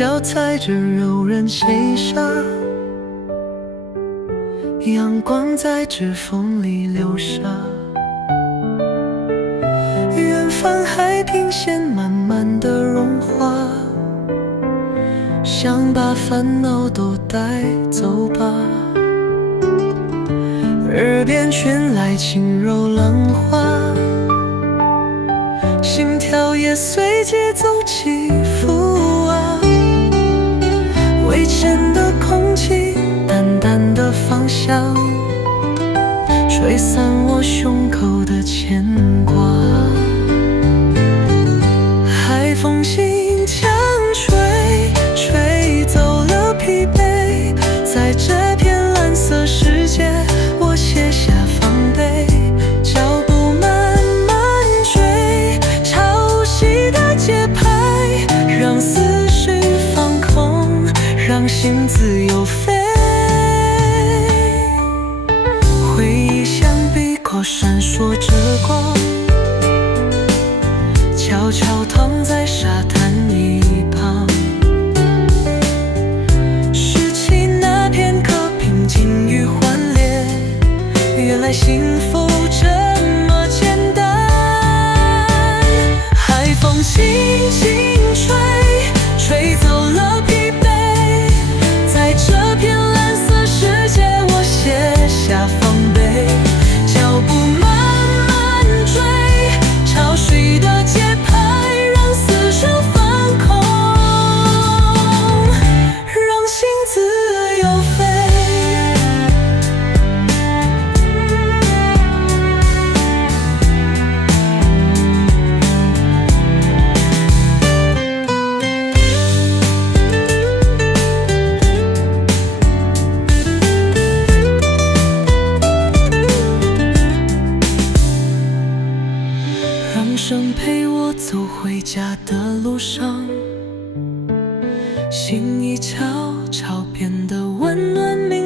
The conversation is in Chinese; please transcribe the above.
脚踩着柔韧细沙，阳光在指缝里流沙。远方海平线慢慢的融化，想把烦恼都带走吧。耳边传来轻柔浪花，心跳也随节奏起伏啊。微尘的空气，淡淡的芳香，吹散我胸口的牵挂。海风轻枪吹，吹走了疲惫，在这片蓝色世界，我卸下防备，脚步慢慢追，潮汐的节拍，让思绪放空，让心自由飞。回忆像鼻孔闪烁着光，悄悄躺在沙滩一旁，拾起那片刻平静与欢烈，原来幸福这么简单。海风轻轻吹，吹走了疲惫，在这片蓝色世界，我卸下防备，脚步慢慢追，潮汐的节拍，让思绪放空，让心自由飞。让声陪我走回家的路上，心已悄悄变得温暖明